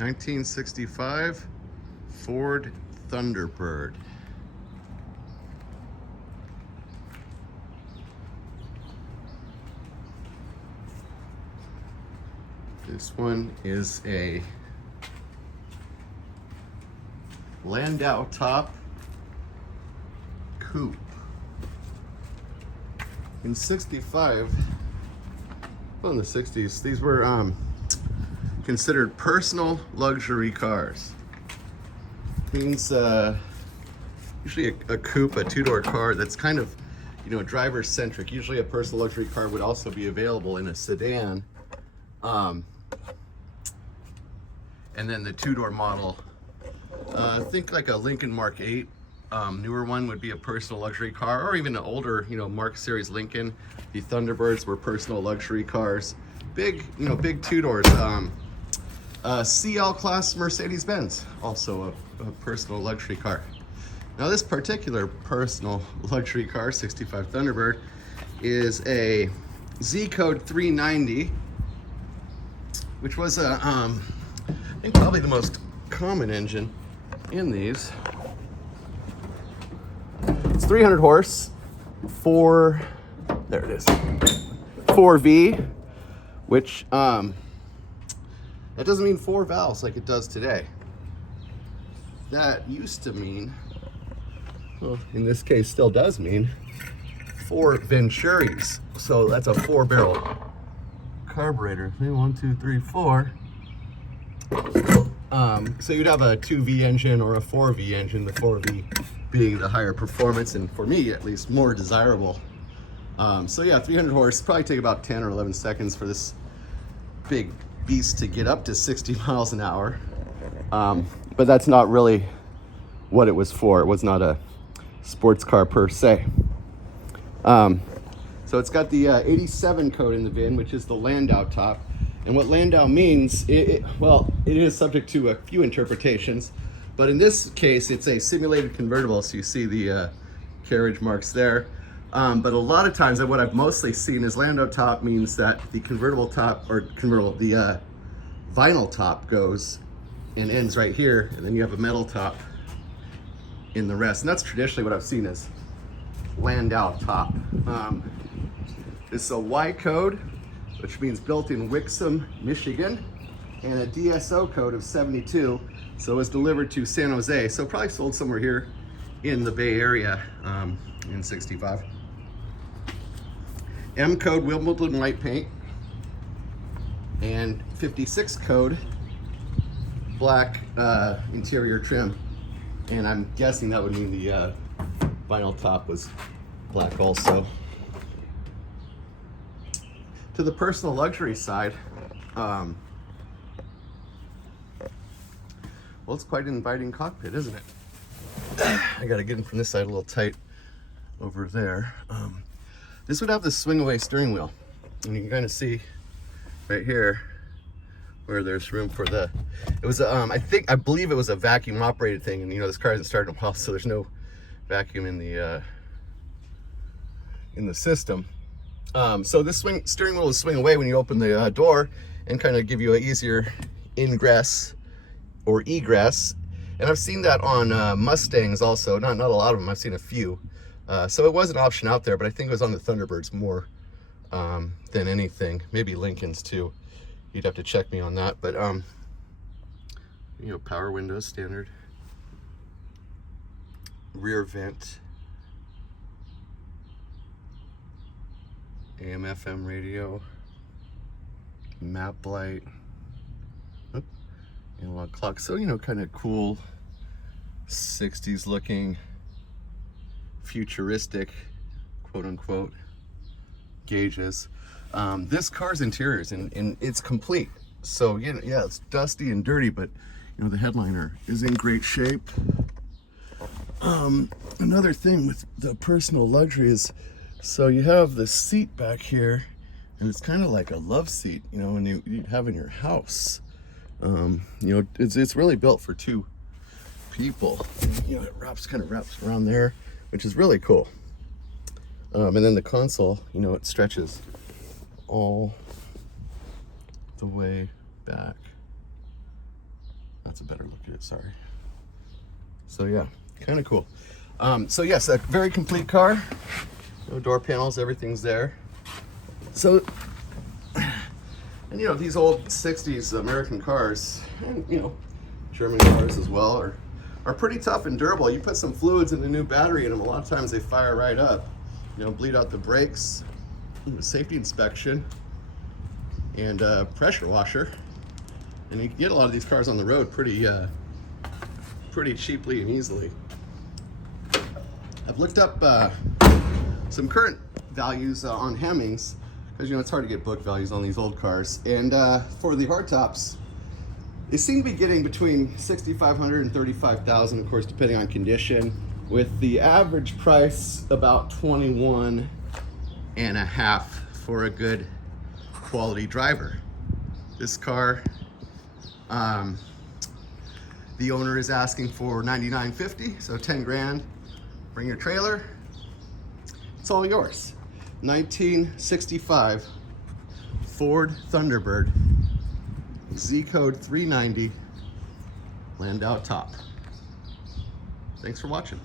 1965 Ford Thunderbird. This one is a Landau top coupe. In 65, well, in the 60s, these were considered personal luxury cars. Means usually a coupe, a two-door car that's kind of, you know, driver-centric. Usually a personal luxury car would also be available in a sedan. And then the two-door model, think like a Lincoln Mark 8, newer one would be a personal luxury car, or even an older, you know, Mark Series Lincoln. The Thunderbirds were personal luxury cars. Big, you know, big two-doors. CL class Mercedes-Benz, also a personal luxury car. Now this particular personal luxury car, 65 Thunderbird, is a Z code 390, which was a, I think probably the most common engine in these. It's 300 horse, there it is, 4V, which, that doesn't mean 4 valves like it does today. That used to mean, well, in this case still does mean 4 Venturis. So that's a 4-barrel carburetor. 1, 2, 3, 4. So you'd have a 2V engine or a 4V engine, the 4V being the higher performance, and for me at least more desirable. So yeah, 300 horse, probably take about 10 or 11 seconds for this big beast to get up to 60 miles an hour. But that's not really what it was for. It was not a sports car per se. So it's got the 87 code in the VIN, which is the Landau top. And what Landau means, well, it is subject to a few interpretations, but in this case, it's a simulated convertible, so you see the carriage marks there. But a lot of times, what I've mostly seen is Landau top means that the convertible top, or the vinyl top goes and ends right here, and then you have a metal top in the rest. And that's traditionally what I've seen as Landau top. It's a Y code, which means built in WIXOM, Michigan, and a DSO code of 72. So it was delivered to San Jose. So probably sold somewhere here in the Bay Area in 65. M code Wimbledon white paint, and 56 code black interior trim. And I'm guessing that would mean the vinyl top was black also. To the personal luxury side, well, it's quite an inviting cockpit, isn't it? I gotta get in from this side a little tight over there. This would have the swing away steering wheel, and you can kind of see right here where there's room for the, it was I believe it was a vacuum operated thing, and you know, this car hasn't started in a while, so there's no vacuum in the system. So this steering wheel will swing away when you open the door, and kind of give you an easier ingress or egress. And I've seen that on Mustangs also, not a lot of them, I've seen a few. So it was an option out there, but I think it was on the Thunderbirds more than anything. Maybe Lincolns too. You'd have to check me on that, but you know, power windows, standard. Rear vent. AM FM radio, map light, analog clock. So, you know, kind of cool 60s looking, futuristic, quote unquote, gauges. This car's interior is and it's complete. So, you know, yeah, it's dusty and dirty, but you know, the headliner is in great shape. Another thing with the personal luxury is, so you have the seat back here, and it's kind of like a love seat, you know, when you have in your house. You know, it's really built for 2 people. You know, it kind of wraps around there, which is really cool. And then the console, you know, it stretches all the way back. That's a better look at it, sorry. So yeah, kind of cool. So yes, a very complete car. No door panels, everything's there. So, and you know, these old 60s American cars, and you know, German cars as well, are pretty tough and durable. You put some fluids in the new battery in them, a lot of times they fire right up. You know, bleed out the brakes, safety inspection, and pressure washer. And you can get a lot of these cars on the road pretty cheaply and easily. I've looked up some current values on Hemmings, because you know it's hard to get book values on these old cars. And for the hardtops, they seem to be getting between $6,500 and $35,000, of course, depending on condition, with the average price about $21,500 for a good quality driver. This car, the owner is asking for $99.50, so 10 grand. Bring your trailer, it's all yours. 1965 Ford Thunderbird, Z code 390, Landau top. Thanks for watching.